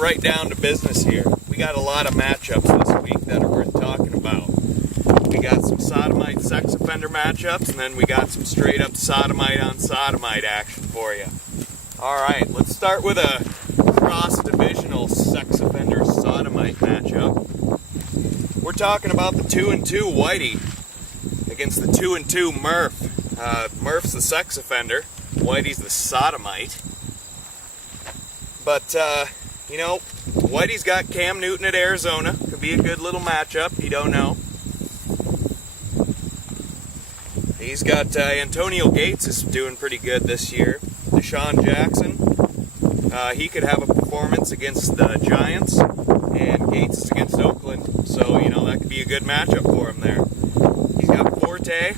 get right down to business here. We got a lot of matchups this week that are worth talking about. We got some sodomite sex offender matchups, and then we got some straight up sodomite on sodomite action for you. Alright, let's start with a cross-divisional sex offender sodomite matchup. We're talking about the 2-2 Whitey against the 2-2 Murph. Murph's the sex offender, Whitey's the sodomite. But, Whitey's got Cam Newton at Arizona. Could be a good little matchup, you don't know. He's got Antonio Gates is doing pretty good this year. Deshaun Jackson, he could have a performance against the Giants, and Gates is against Oakland, so, that could be a good matchup for him there. He's got Forte,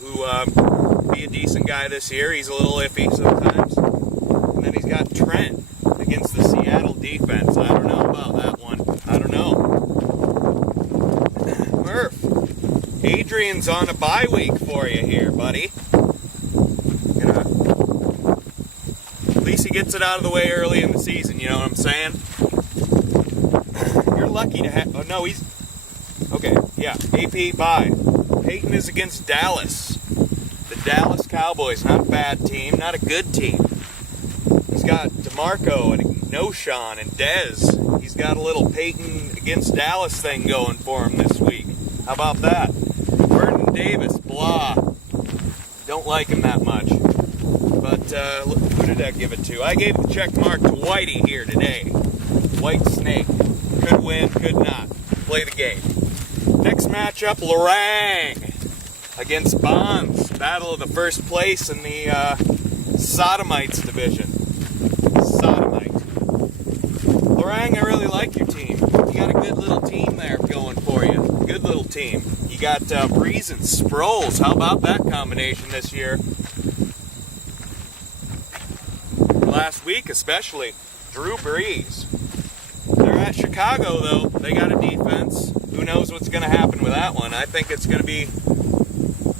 who could be a decent guy this year. He's a little iffy sometimes. And then he's got Trent against the Seattle defense. I don't know about that one. I don't know. Murph, Adrian's on a bye week for you here, buddy. At least he gets it out of the way early in the season, you know what I'm saying? You're lucky to have... Oh, no, he's... Okay, yeah, AP bye. Peyton is against Dallas. The Dallas Cowboys, not a bad team, not a good team. He's got DeMarco and Noshawn and Dez. He's got a little Peyton against Dallas thing going for him this week. How about that? Vernon Davis, blah. Don't like him that much. But who did I give it to? I gave the check mark to Whitey here today. White Snake. Could win, could not. Play the game. Next matchup, Lorang against Bonds. Battle of the first place in the Sodomites division. Sodomite. Lorang, I really like your team. You got a good little team there going for you. Good little team. You got Breeze and Sproles. How about that combination this year? Last week especially. Drew Brees. They're at Chicago though. They got a defense. Who knows what's going to happen with that one? I think it's going to be a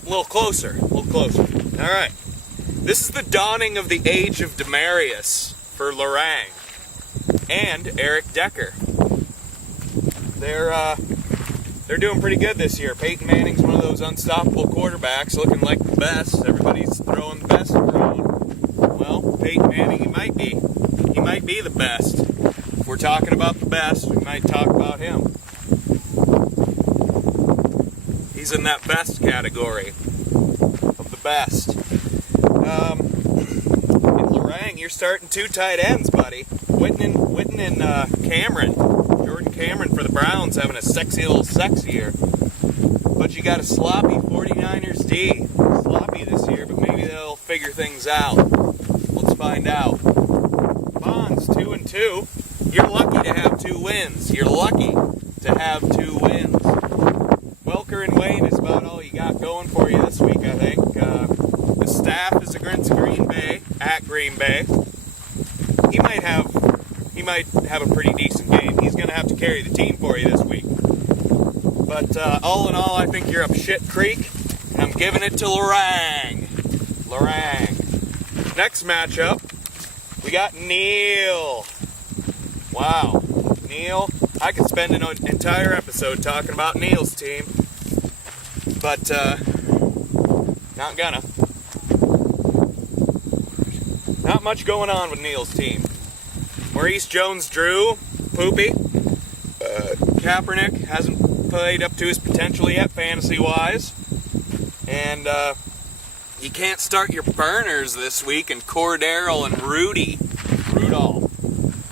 little closer. Alright. This is the dawning of the age of Demarius for Lorang and Eric Decker. They're doing pretty good this year. Peyton Manning's one of those unstoppable quarterbacks, looking like the best. Everybody's throwing the best around. Well, Peyton Manning, he might be the best. If we're talking about the best, we might talk about him. He's in that best category of the best. In Lorang, you're starting two tight ends, buddy. Witten and Cameron. Jordan Cameron for the Browns having a sexy little sex year. But you got a sloppy 49ers D. Sloppy this year, but maybe they'll figure things out. Let's find out. Bonds, 2-2. You're lucky to have 2 wins. You're lucky to have 2 wins. Welker and Wayne is about all you got going for you this week, I think. The staff is against Green Bay, at Green Bay. He might have a pretty decent game. He's going to have to carry the team for you this week. But all in all, I think you're up shit creek, and I'm giving it to Lorang. Next matchup, we got Neil. Wow. Neil, I could spend an entire episode talking about Neil's team, but not gonna. Not much going on with Neil's team. Maurice Jones-Drew, poopy. Kaepernick hasn't played up to his potential yet, fantasy-wise. And you can't start your burners this week in Cordero and Rudy. Rudolph,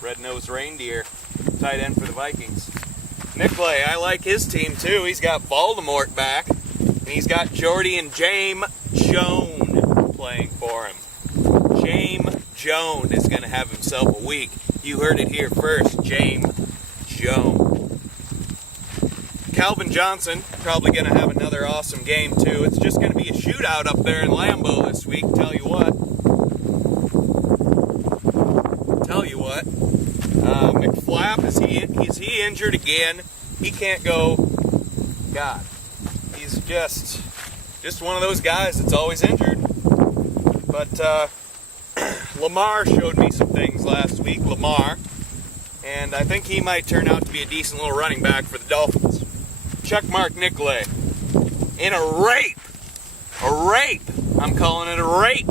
red-nosed reindeer, tight end for the Vikings. Nicolay, I like his team too. He's got Voldemort back, and he's got Jordy and James Jones playing for him. James Jones is going to have himself a week. You heard it here first, James Jones. Calvin Johnson, probably going to have another awesome game too. It's just going to be a shootout up there in Lambeau this week, tell you what. McFlap, is he injured again? He can't go. God, he's just one of those guys that's always injured. But Lamar showed me some things last week. Lamar, and I think he might turn out to be a decent little running back for the Dolphins. Check mark Nicolay. In a rape! A rape! I'm calling it a rape!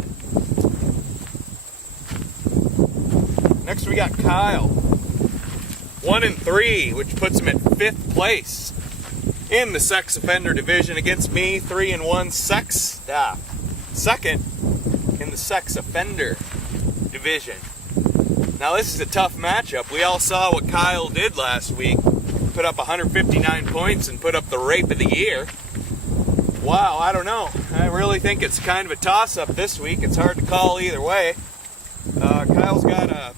Next we got Kyle. 1-3, which puts him at 5th place in the sex offender division against me, 3-1 second in the sex offender division. Now this is a tough matchup. We all saw what Kyle did last week. Put up 159 points and put up the rape of the year. Wow, I don't know. I really think it's kind of a toss-up this week. It's hard to call either way. Kyle's got a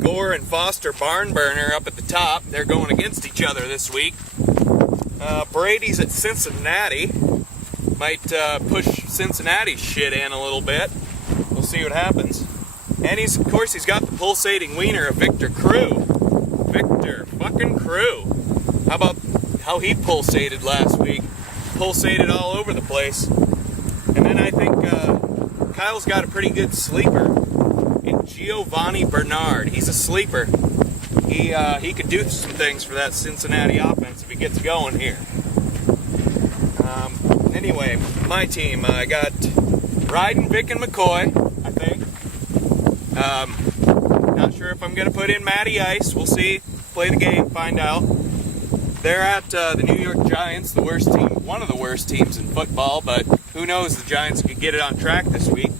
Gore and Foster barn burner up at the top. They're going against each other this week. Brady's at Cincinnati. Might push Cincinnati's shit in a little bit. We'll see what happens. And he's got the pulsating wiener of Victor Crew. Victor fucking Crew. How about how he pulsated last week? Pulsated all over the place. And then I think Kyle's got a pretty good sleeper in Giovanni Bernard. He's a sleeper. He could do some things for that Cincinnati offense if he gets going here. Anyway, my team, I got Ryden, Vic, and McCoy, I think. Not sure if I'm going to put in Matty Ice. We'll see. Play the game, find out. They're at the New York Giants, the worst team, one of the worst teams in football, but who knows, the Giants could get it on track this week.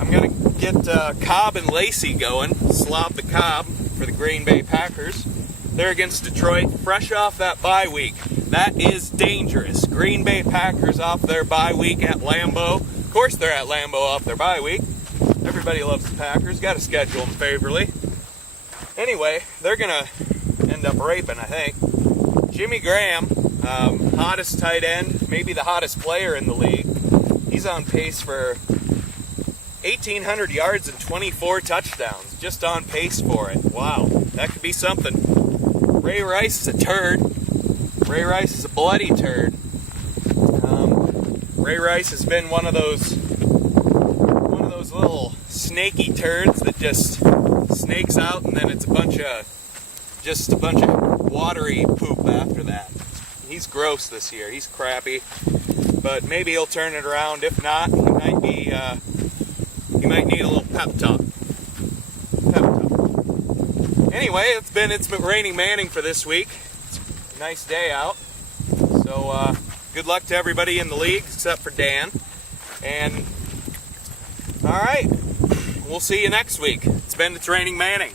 I'm going to get Cobb and Lacey going, Slob the Cobb for the Green Bay Packers. They're against Detroit, fresh off that bye week. That is dangerous. Green Bay Packers off their bye week at Lambeau. Of course they're at Lambeau off their bye week. Everybody loves the Packers. Got to schedule them favorably. Anyway, they're going to end up raping, I think. Jimmy Graham, hottest tight end, maybe the hottest player in the league. He's on pace for 1,800 yards and 24 touchdowns. Just on pace for it. Wow, that could be something. Ray Rice is a turd. Ray Rice is a bloody turd. Ray Rice has been one of those little snaky turds that just snakes out, and then it's a bunch of watery poop after that. He's gross this year. He's crappy, but maybe he'll turn it around. If not, he might need a little pep talk. Anyway, it's been raining Manning for this week. It's a nice day out, so good luck to everybody in the league except for Dan. And all right, we'll see you next week. It's raining Manning.